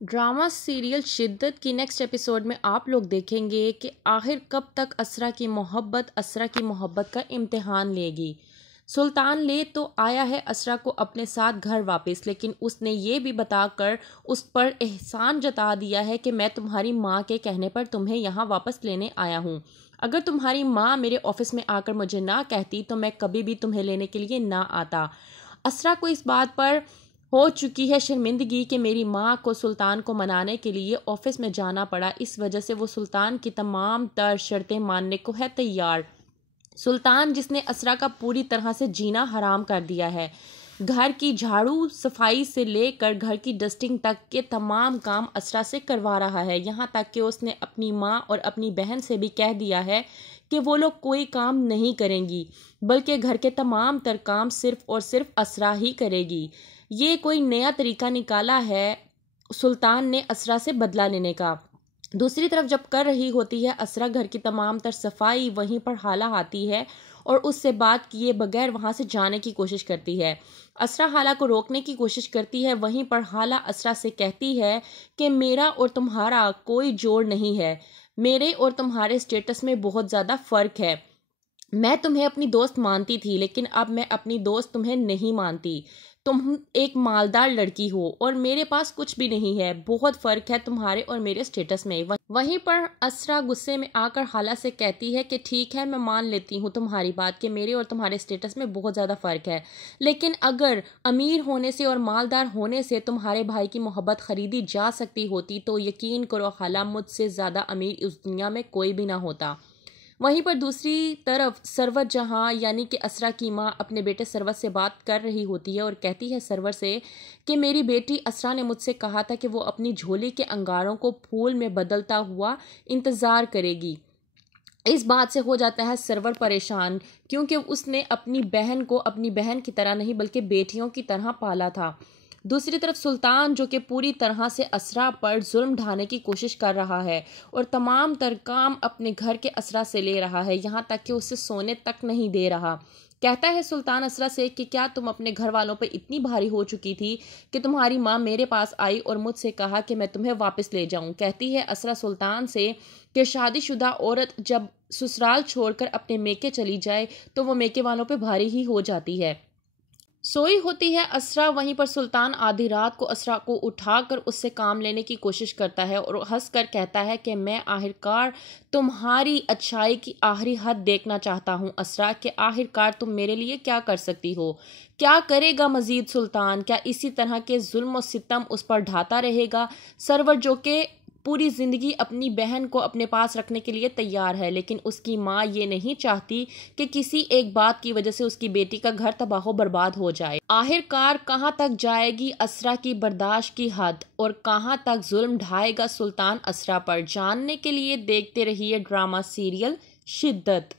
Drama serial شدت کی next episode میں آپ لوگ دیکھیں گے کہ آخر کب تک اسرا کی محبت کا امتحان لے گی۔ سلطان لے تو آیا ہے اسرا کو اپنے ساتھ گھر واپس، لیکن اس نے یہ بھی بتا کر اس پر احسان جتا دیا ہے کہ میں تمہاری ماں کے کہنے پر تمہیں یہاں واپس لینے آیا ہوں۔ اگر تمہاری ماں میرے آفس میں آ کر مجھے نہ کہتی تو میں کبھی بھی تمہیں لینے کے لیے نہ آتا۔ اسرا کو اس بات پر ہو چکی ہے شرمندگی کہ میری ماں کو سلطان کو منانے کے لیے آفس میں جانا پڑا، اس وجہ سے وہ سلطان کی تمام تر شرطیں ماننے کو ہے تیار۔ سلطان جس نے اسرا کا پوری طرح سے جینا حرام کر دیا ہے، گھر کی جھاڑو صفائی سے لے کر گھر کی ڈسٹنگ تک کے تمام کام اسرا سے کروا رہا ہے، یہاں تک کہ اس نے اپنی ماں اور اپنی بہن سے بھی کہہ دیا ہے کہ وہ لوگ کوئی کام نہیں کریں گی، بلکہ گھر کے تمام تر کام صرف اور صرف اسرا ہی کرے گی۔ یہ کوئی نیا طریقہ نکالا ہے سلطان نے اسرا سے بدلہ لینے کا۔ دوسری طرف جب کر رہی ہوتی ہے اسرا گھر کی تمام تر صفائی، وہیں پر حالہ آتی ہے اور اس سے بات کیے بغیر وہاں سے جانے کی کوشش کرتی ہے۔ اسرا حالہ کو روکنے کی کوشش کرتی ہے، وہیں پر حالہ اسرا سے کہتی ہے کہ میرا اور تمہارا کوئی جوڑ نہیں ہے، میرے اور تمہارے سٹیٹس میں بہت زیادہ فرق ہے۔ میں تمہیں اپنی دوست مانتی تھی، لیکن اب میں اپنی دوست تمہیں نہیں مانتی۔ تم ایک مالدار لڑکی ہو اور میرے پاس کچھ بھی نہیں ہے، بہت فرق ہے تمہارے اور میرے سٹیٹس میں۔ وہیں پر اسرا غصے میں آ کر خالہ سے کہتی ہے کہ ٹھیک ہے، میں مان لیتی ہوں تمہاری بات کہ میرے اور تمہارے سٹیٹس میں بہت زیادہ فرق ہے، لیکن اگر امیر ہونے سے اور مالدار ہونے سے تمہارے بھائی کی محبت خریدی جا سکتی ہوتی تو یقین کرو خالہ، مجھ سے زیادہ امیر اس دنیا میں کوئی بھی نہ ہوتا۔ وہیں پر دوسری طرف سرور جہاں یعنی کہ اسرا کی ماں اپنے بیٹے سرور سے بات کر رہی ہوتی ہے اور کہتی ہے سرور سے کہ میری بیٹی اسرا نے مجھ سے کہا تھا کہ وہ اپنی جھولی کے انگاروں کو پھول میں بدلتا ہوا انتظار کرے گی۔ اس بات سے ہو جاتا ہے سرور پریشان، کیونکہ اس نے اپنی بہن کو اپنی بہن کی طرح نہیں بلکہ بیٹیوں کی طرح پالا تھا۔ دوسری طرف سلطان جو کہ پوری طرح سے اسرا پر ظلم ڈھانے کی کوشش کر رہا ہے اور تمام تر کام اپنے گھر کے اسرا سے لے رہا ہے، یہاں تک کہ اسے سونے تک نہیں دے رہا۔ کہتا ہے سلطان اسرا سے کہ کیا تم اپنے گھر والوں پہ اتنی بھاری ہو چکی تھی کہ تمہاری ماں میرے پاس آئی اور مجھ سے کہا کہ میں تمہیں واپس لے جاؤں۔ کہتی ہے اسرا سلطان سے کہ شادی شدہ عورت جب سسرال چھوڑ کر اپنے میکے چلی جائے تو وہ میکے والوں پہ بھاری ہی ہو جاتی ہے۔ سوئی ہوتی ہے اسرا، وہیں پر سلطان آدھی رات کو اسرا کو اٹھا کر اس سے کام لینے کی کوشش کرتا ہے اور ہنس کر کہتا ہے کہ میں آخرکار تمہاری اچھائی کی آخری حد دیکھنا چاہتا ہوں اسرا، کہ آخرکار تم میرے لیے کیا کر سکتی ہو، کیا کرے گا مزید سلطان، کیا اسی طرح کے ظلم و ستم اس پر ڈھاتا رہے گا؟ سرور جو کہ پوری زندگی اپنی بہن کو اپنے پاس رکھنے کے لیے تیار ہے، لیکن اس کی ماں یہ نہیں چاہتی کہ کسی ایک بات کی وجہ سے اس کی بیٹی کا گھر تباہ و برباد ہو جائے۔ آخرکار کہاں تک جائے گی اسرا کی برداشت کی حد اور کہاں تک ظلم ڈھائے گا سلطان اسرا پر؟ جاننے کے لیے دیکھتے رہیے ڈرامہ سیریل شدت۔